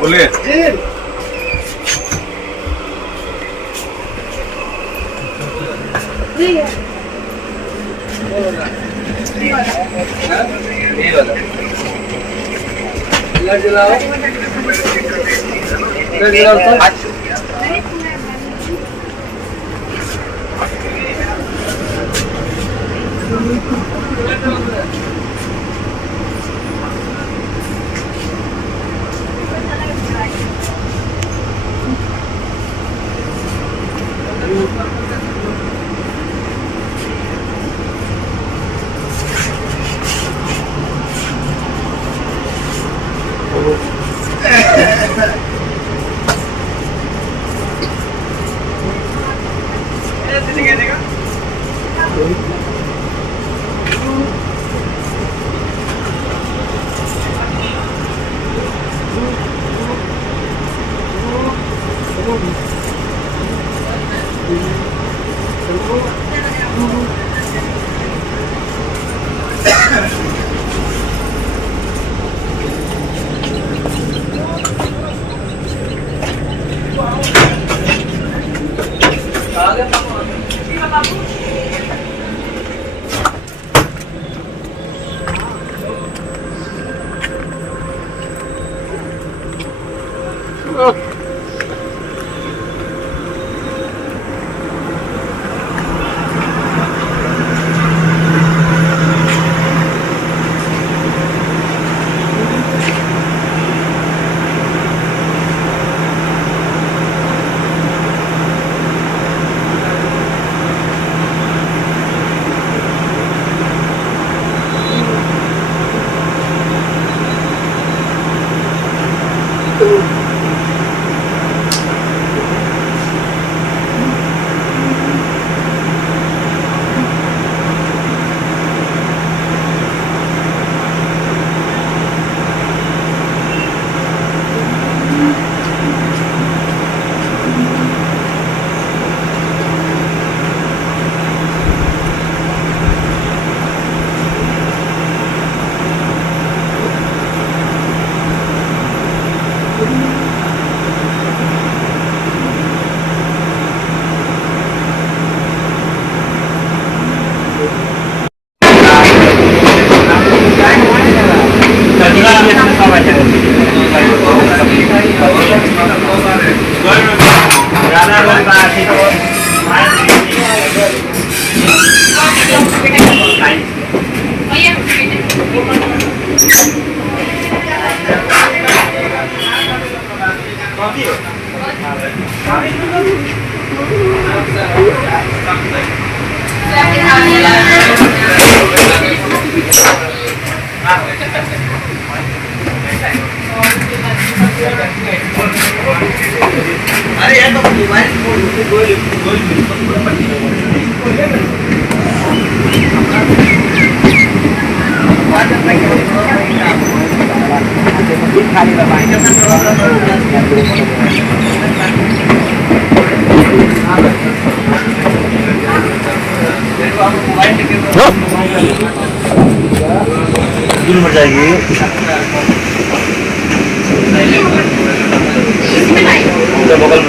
बोले मर जाएगी बगल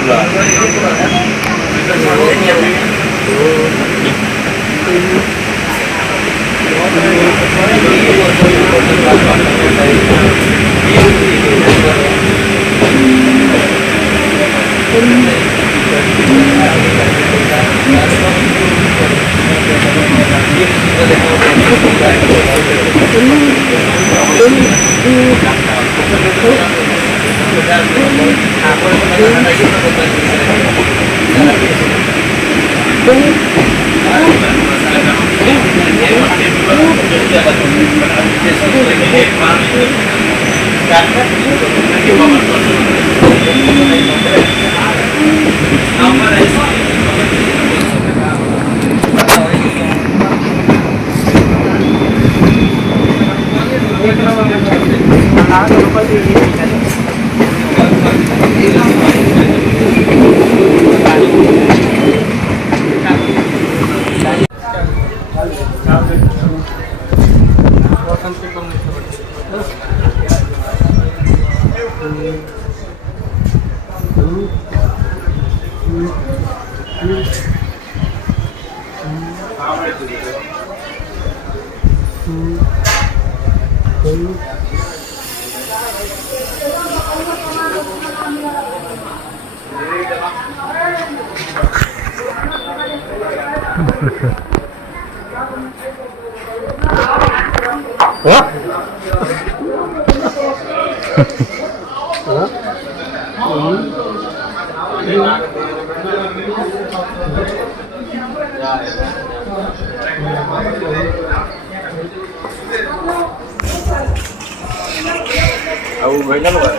अब भेजना होगा।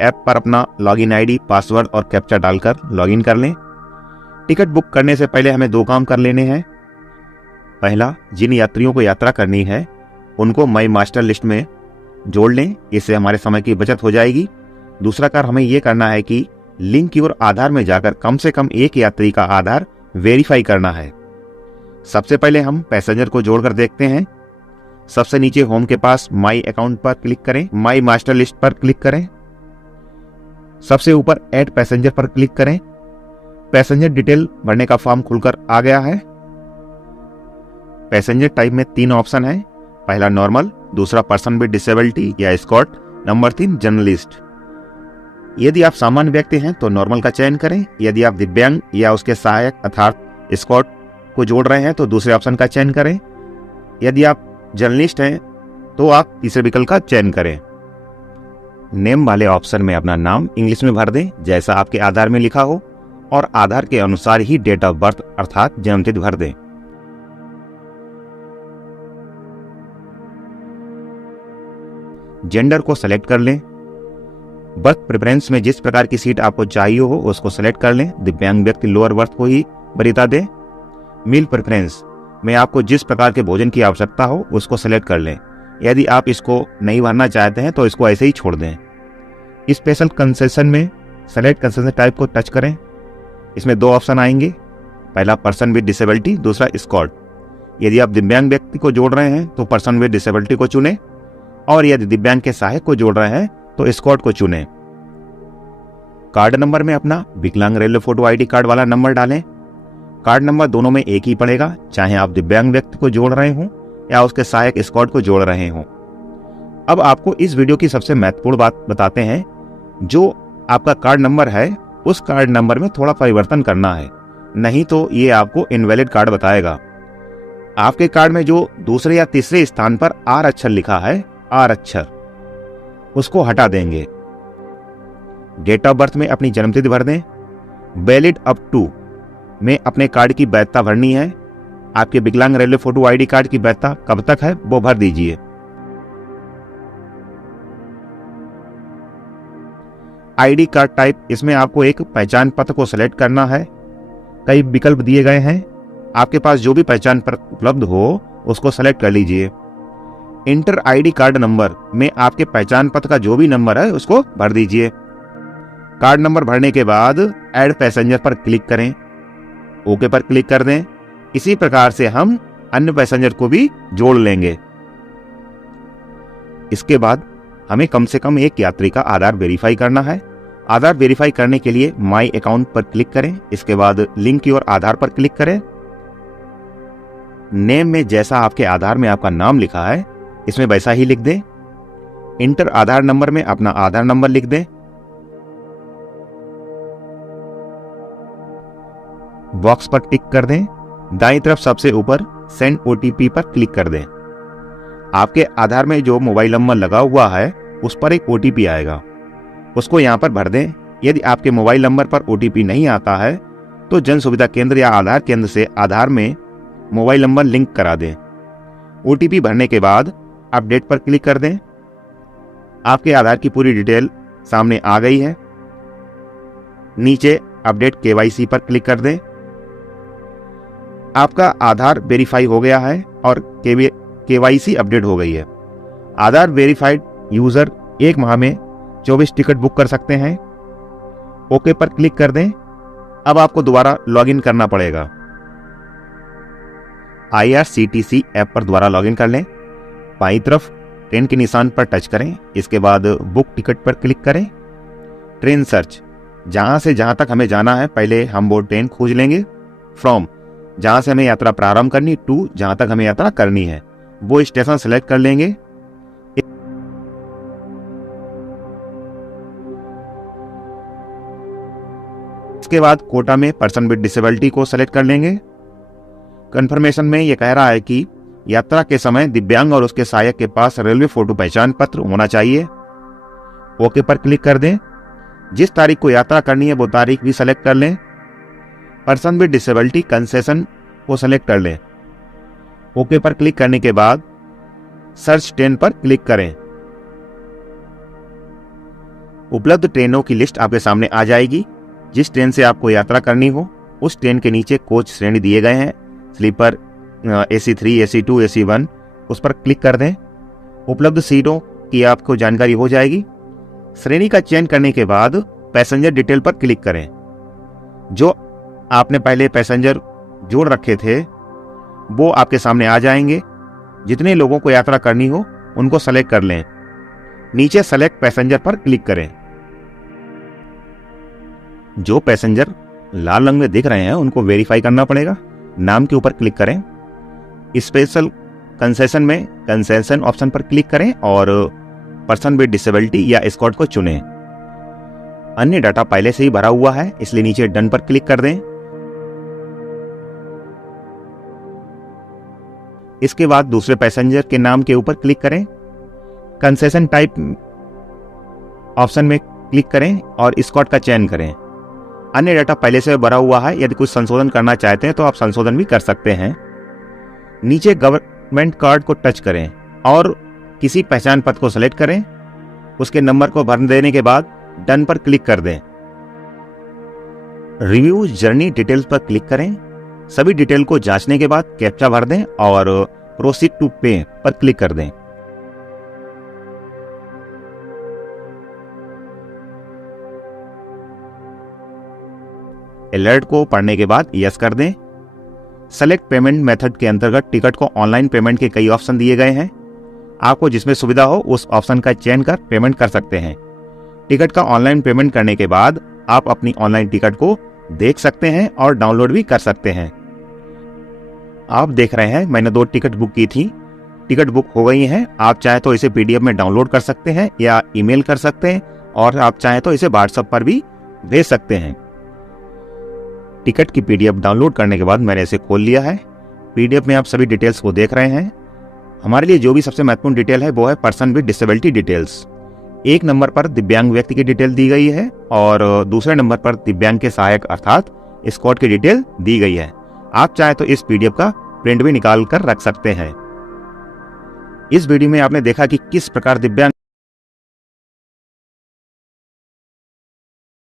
ऐप पर अपना लॉगिन आईडी, पासवर्ड और कैप्चा डालकर लॉगिन कर लें। टिकट बुक करने से पहले हमें 2 काम कर लेने हैं। पहला, जिन यात्रियों को यात्रा करनी है उनको माई मास्टर लिस्ट में जोड़ लें, इससे हमारे समय की बचत हो जाएगी। दूसरा कार्य हमें यह करना है कि लिंक और आधार में जाकर कम से कम एक यात्री का आधार वेरीफाई करना है। सबसे पहले हम पैसेंजर को जोड़कर देखते हैं। सबसे नीचे होम के पास माई अकाउंट पर क्लिक करें, माई मास्टर लिस्ट पर क्लिक करें, सबसे ऊपर ऐड पैसेंजर पर क्लिक करें। पैसेंजर डिटेल भरने का फॉर्म खुलकर आ गया है। पैसेंजर टाइप में 3 ऑप्शन है। पहला नॉर्मल, दूसरा पर्सन विद डिसेबिलिटी या एस्कॉर्ट, नंबर 3 जर्नलिस्ट। यदि आप सामान्य व्यक्ति हैं तो नॉर्मल का चयन करें। यदि आप दिव्यांग या उसके सहायक अर्थात एस्कॉर्ट को जोड़ रहे हैं तो दूसरे ऑप्शन का चयन करें। यदि आप जर्नलिस्ट हैं तो आप तीसरे विकल्प का चयन करें। नेम वाले ऑप्शन में अपना नाम इंग्लिश में भर दें जैसा आपके आधार में लिखा हो और आधार के अनुसार ही डेट ऑफ बर्थ अर्थात जन्मतिथि भर दें। जेंडर को सेलेक्ट कर लें। बर्थ प्रेफरेंस में जिस प्रकार की सीट आपको चाहिए हो उसको सेलेक्ट कर लें। दिव्यांग व्यक्ति लोअर बर्थ को ही वरीयता दें। मील प्रेफरेंस में आपको जिस प्रकार के भोजन की आवश्यकता हो उसको सेलेक्ट कर लें। यदि आप इसको नहीं भरना चाहते हैं तो इसको ऐसे ही छोड़ दें। स्पेशल कंसेशन में सेलेक्ट कंसेशन टाइप को टच करें। इसमें 2 ऑप्शन आएंगे, पहला पर्सन विद डिसेबिलिटी, दूसरा एस्कॉर्ट। यदि आप दिव्यांग व्यक्ति को जोड़ रहे हैं तो पर्सन विद डिसेबिलिटी को चुनें और यदि दिव्यांग के सहायक को जोड़ रहे हैं तो एस्कॉर्ट को चुनें। कार्ड नंबर में अपना विकलांग रेलवे फोटो आईडी कार्ड वाला नंबर डालें। कार्ड नंबर दोनों में एक ही पड़ेगा, चाहे आप दिव्यांग व्यक्ति को जोड़ रहे हों या उसके सहायक एस्कॉर्ट को जोड़ रहे हों। अब आपको इस वीडियो की सबसे महत्वपूर्ण बात बताते हैं। जो आपका कार्ड नंबर है उस कार्ड नंबर में थोड़ा परिवर्तन करना है, नहीं तो ये आपको इनवैलिड कार्ड बताएगा। आपके कार्ड में जो दूसरे या तीसरे स्थान पर आर अक्षर लिखा है, आर अक्षर, उसको हटा देंगे। डेट ऑफ बर्थ में अपनी जन्मतिथि भर दें। वैलिड अप टू में अपने कार्ड की वैधता भरनी है। आपके विकलांग रेलवे फोटो आईडी कार्ड की वैधता कब तक है वो भर दीजिए। आईडी कार्ड टाइप, इसमें आपको एक पहचान पत्र को सेलेक्ट करना है। कई विकल्प दिए गए हैं, आपके पास जो भी पहचान पत्र उपलब्ध हो उसको सेलेक्ट कर लीजिए। इंटर आईडी कार्ड नंबर में आपके पहचान पत्र का जो भी नंबर है उसको भर दीजिए। कार्ड नंबर भरने के बाद ऐड पैसेंजर पर क्लिक करें, ओके पर क्लिक कर दें। इसी प्रकार से हम अन्य पैसेंजर को भी जोड़ लेंगे। इसके बाद हमें कम से कम एक यात्री का आधार वेरीफाई करना है। आधार वेरीफाई करने के लिए माई अकाउंट पर क्लिक करें। इसके बाद लिंक की ओर आधार पर क्लिक करें। नेम में जैसा आपके आधार में आपका नाम लिखा है इसमें वैसा ही लिख दें। इंटर आधार नंबर में अपना आधार नंबर लिख दें। बॉक्स पर टिक कर दें। दाईं तरफ सबसे ऊपर सेंड ओटीपी पर क्लिक कर दें। आपके आधार में जो मोबाइल नंबर लगा हुआ है उस पर एक ओटीपी आएगा, उसको यहां पर भर दें। यदि आपके मोबाइल नंबर पर ओटीपी नहीं आता है तो जन सुविधा केंद्र या आधार केंद्र से आधार में मोबाइल नंबर लिंक करा दें। ओटीपी भरने के बाद अपडेट पर क्लिक कर दें। आपके आधार की पूरी डिटेल सामने आ गई है। नीचे अपडेट केवाईसी पर क्लिक कर दें। आपका आधार वेरीफाई हो गया है और केवाईसी अपडेट हो गई है। आधार वेरीफाइड यूजर 1 माह में 24 टिकट बुक कर सकते हैं। ओके पर क्लिक कर दें। अब आपको दोबारा लॉगिन करना पड़ेगा। IRCTC ऐप पर दोबारा लॉगिन कर लें। बाईं तरफ ट्रेन के निशान पर टच करें। इसके बाद बुक टिकट पर क्लिक करें। ट्रेन सर्च, जहां से जहां तक हमें जाना है पहले हम वो ट्रेन खोज लेंगे। फ्रॉम, जहां से हमें यात्रा प्रारंभ करनी, टू, जहां तक हमें यात्रा करनी है वो स्टेशन सेलेक्ट कर लेंगे। इसके बाद कोटा में पर्सन विद डिसेबिलिटी को सेलेक्ट कर लेंगे। कंफर्मेशन में यह कह रहा है कि यात्रा के समय दिव्यांग और उसके सहायक के पास रेलवे फोटो पहचान पत्र होना चाहिए। ओके पर क्लिक कर दें। जिस तारीख को यात्रा करनी है वो तारीख भी सेलेक्ट कर लें। पर्सन विद डिसेबिलिटी कंसेशन को सेलेक्ट कर लें। ओके पर क्लिक करने के बाद सर्च ट्रेन पर क्लिक करें। उपलब्ध ट्रेनों की लिस्ट आपके सामने आ जाएगी। जिस ट्रेन से आपको यात्रा करनी हो उस ट्रेन के नीचे कोच श्रेणी दिए गए हैं, स्लीपर, AC3, AC2, AC1, उस पर क्लिक कर दें। उपलब्ध सीटों की आपको जानकारी हो जाएगी। श्रेणी का चयन करने के बाद पैसेंजर डिटेल पर क्लिक करें। जो आपने पहले पैसेंजर जोड़ रखे थे वो आपके सामने आ जाएंगे। जितने लोगों को यात्रा करनी हो उनको सेलेक्ट कर लें। नीचे सेलेक्ट पैसेंजर पर क्लिक करें। जो पैसेंजर लाल रंग में दिख रहे हैं उनको वेरीफाई करना पड़ेगा। नाम के ऊपर क्लिक करें, स्पेशल कंसेशन में कंसेशन ऑप्शन पर क्लिक करें और पर्सन विद डिसेबिलिटी या एस्कॉर्ट को चुनें। अन्य डाटा पहले से ही भरा हुआ है इसलिए नीचे डन पर क्लिक कर दें। इसके बाद दूसरे पैसेंजर के नाम के ऊपर क्लिक करें, कंसेशन टाइप ऑप्शन में क्लिक करें और एस्कॉर्ट का चयन करें। अन्य डाटा पहले से भरा हुआ है, यदि कुछ संशोधन करना चाहते हैं तो आप संशोधन भी कर सकते हैं। नीचे गवर्नमेंट कार्ड को टच करें और किसी पहचान पत्र को सेलेक्ट करें। उसके नंबर को भर देने के बाद डन पर क्लिक कर दें। रिव्यू जर्नी डिटेल्स पर क्लिक करें। सभी डिटेल को जांचने के बाद कैप्चा भर दें और प्रोसीड टू पे पर क्लिक कर दें। अलर्ट को पढ़ने के बाद यस कर दें। सेलेक्ट पेमेंट मेथड के अंतर्गत टिकट को ऑनलाइन पेमेंट के कई ऑप्शन दिए गए हैं। आपको जिसमें सुविधा हो उस ऑप्शन का चयन कर पेमेंट कर सकते हैं। टिकट का ऑनलाइन पेमेंट करने के बाद आप अपनी ऑनलाइन टिकट को देख सकते हैं और डाउनलोड भी कर सकते हैं। आप देख रहे हैं मैंने 2 टिकट बुक की थी, टिकट बुक हो गई हैं। आप चाहे तो इसे पीडीएफ में डाउनलोड कर सकते हैं या ईमेल कर सकते हैं और आप चाहे तो इसे व्हाट्सएप पर भी भेज सकते हैं। टिकट की पीडीएफ डाउनलोड करने के बाद मैंने इसे खोल लिया है। पीडीएफ में आप सभी डिटेल्स को देख रहे हैं। हमारे लिए जो भी सबसे महत्वपूर्ण डिटेल है वो है person with disability details. 1 number पर दिव्यांग व्यक्ति की डिटेल दी गई है और दूसरे नंबर पर दिव्यांग के सहायक अर्थात एस्कॉर्ट की डिटेल दी गई है। आप चाहे तो इस पीडीएफ का प्रिंट भी निकाल कर रख सकते हैं। इस वीडियो में आपने देखा कि किस प्रकार दिव्यांग